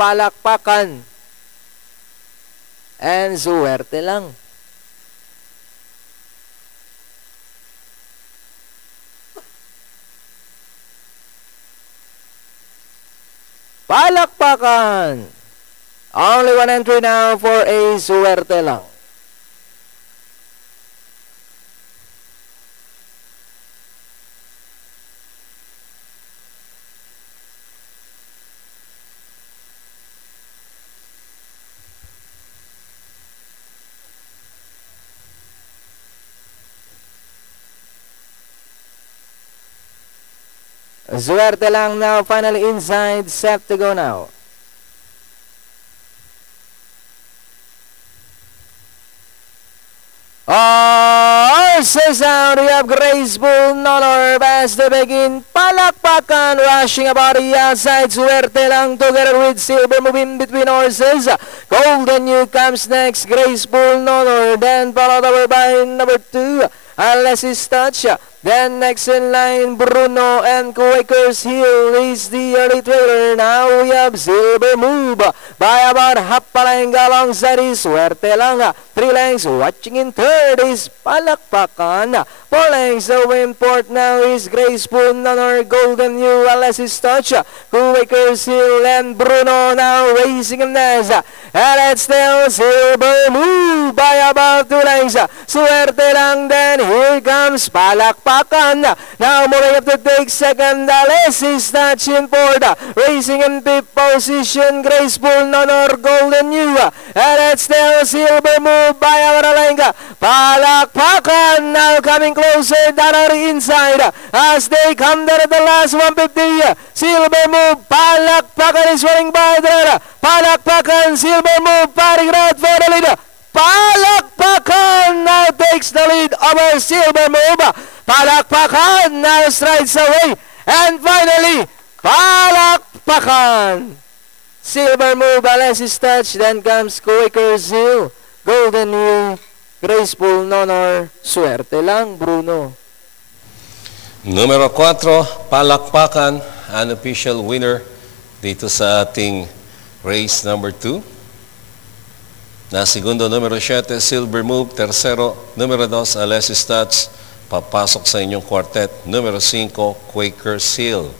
palakpakan. And suwerte lang. Palakpakan. Only one entry now for a suwerte lang. Suwerte lang now, finally inside, set to go now. Horses out, we have Graceful Nonor as they begin. Palakpakan, rushing about the outside. Suwerte lang together with Silver moving between horses. Golden New comes next, Graceful Nonor, then followed over by number 2. Alexis Touch. Then next in line, Bruno and Quakers Hill is the early trailer. Now we have Silver Move by about half a length alongside his Suerte lang. 3 lengths watching in third is Palakpakan. 4 lengths of import now is Graceful Nonor, Golden New, Alexis Touch, Quakers Hill and Bruno now racing in this. And it's still Silver Move by about 2 lengths. Suerte lang, then here comes Palakpakan. Now moving up to take second, Alexis Touch in fourth. Racing in fifth position, Graceful Nonor, Golden New. And it's still Silver Move by Amaralenga. Palakpakan now coming closer down on the inside as they come there at the last 150. Silver Move, Palakpakan is running by there. Palakpakan, Silver Move, fighting right for the lead. Palakpakan now takes the lead over Silver Move. Palakpakan now strides away. And finally, Palakpakan. Silver Move, Alexis Touch. Then comes Quakers Hill, Golden New, Graceful Nonor. Suerte lang, Bruno. Numero 4, Palakpakan, unofficial winner dito sa ating race number 2. Na segundo, numero 7, Silver Move. Tercero, numero 2, Alexis Touch. Papasok sa inyong quartet. Numero 5, Quakers Hill.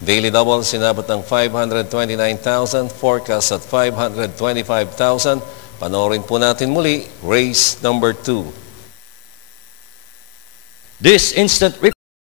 Daily double, sinabot ng 529,000. Forecast at 525,000. Panoorin po natin muli, race number 2. This instant